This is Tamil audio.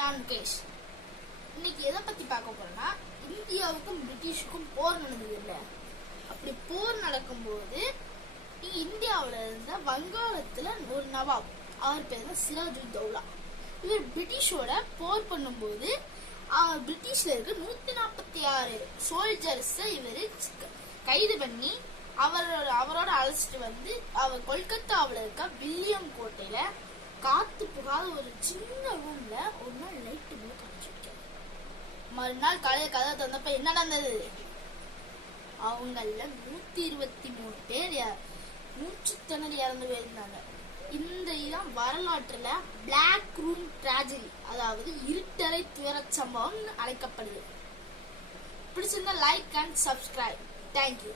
நான் முகேஷ். இன்னைக்கு எதை பத்தி பார்க்க போறோம்னா இந்தியாவுக்கும் பிரிட்டிஷுக்கும் போர் நடந்தது இல்ல. அப்படி போர் நடக்கும்போது இங்க இருந்த வங்காளத்துல ஒரு நவாப். அவர் பேர் தான் சிராஜுத் தௌலா. இவர் பிரிட்டிஷோட போர் பண்ணும்போது அவர் பிரிட்டிஷ்ல இருக்க நூத்தி நாற்பத்தி ஆறு சோல்ஜர்ஸ் இவர் கைது பண்ணி அவரோட அவரோட அழைச்சிட்டு வந்து அவர் கொல்கத்தாவில் இருக்க வில்லியம் கோட்டையில காத்து புகாத ஒரு சின்ன ரூம்ல ஒரு நாள் லைட்டு மேல காமிச்சிருக்காரு மறுநாள் காலையில் கதை தந்தப்ப என்ன நடந்தது? அவங்கள நூத்தி இருபத்தி மூணு பேர் நூற்று மூச்சு திணறி இறந்து போயிருந்தாங்க. இந்த இதான் வரலாற்றுல பிளாக் ரூம் tragedy அதாவது இருட்டரை துயர சம்பவம் அழைக்கப்படுது. பிடிச்சிருந்தா லைக் அண்ட் சப்ஸ்கிரைப் தேங்க்யூ